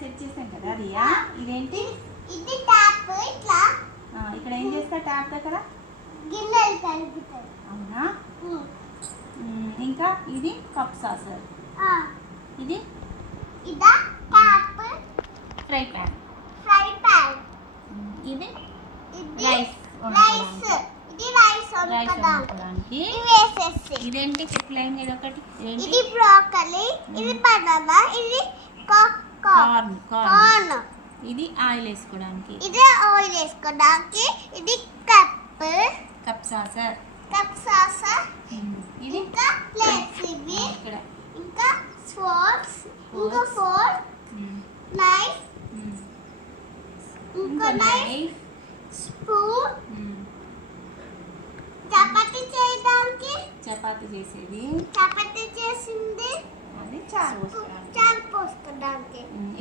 Set చేసాం కదా రియా. ఇదేంటి? ఇది ట్యాప్. ఇట్లా ఇక్కడ ఏం చేస్తా ట్యాప్ దగ్గర? గిన్నెలు కలుపుతారు. అవునా? ఇంకా ఇది కప్ సాసర్. ఇది ఇదా ట్యాప్. Fry pan. ఇది రైస్ ఇది రైస్ వండుకోవడానికి. ఇదేంటి చెట్లైంది? ఇది ఒకటి. ఇది బ్రోకలీ. ఇది బనానా. ఇది కార్న్. ఇది ఆయిల్ వేసుకోవడానికి. ఇది ఆయిల్ వేసుకోవడానికి. ఇది కప్ సాసర్. ఇది ఇంకా ప్లేట్స్. ఇవి ఇక్కడ ఇంకా ఫోర్క్స్. ఇంకా ఫోర్క్, నైఫ్, ఇంకా నైఫ్, స్పూన్. చపాతీ చేసేది. చపాతీ చేసింది. అది చారు పోసుకోవడానికి. చారు పోసుకోవడానికి.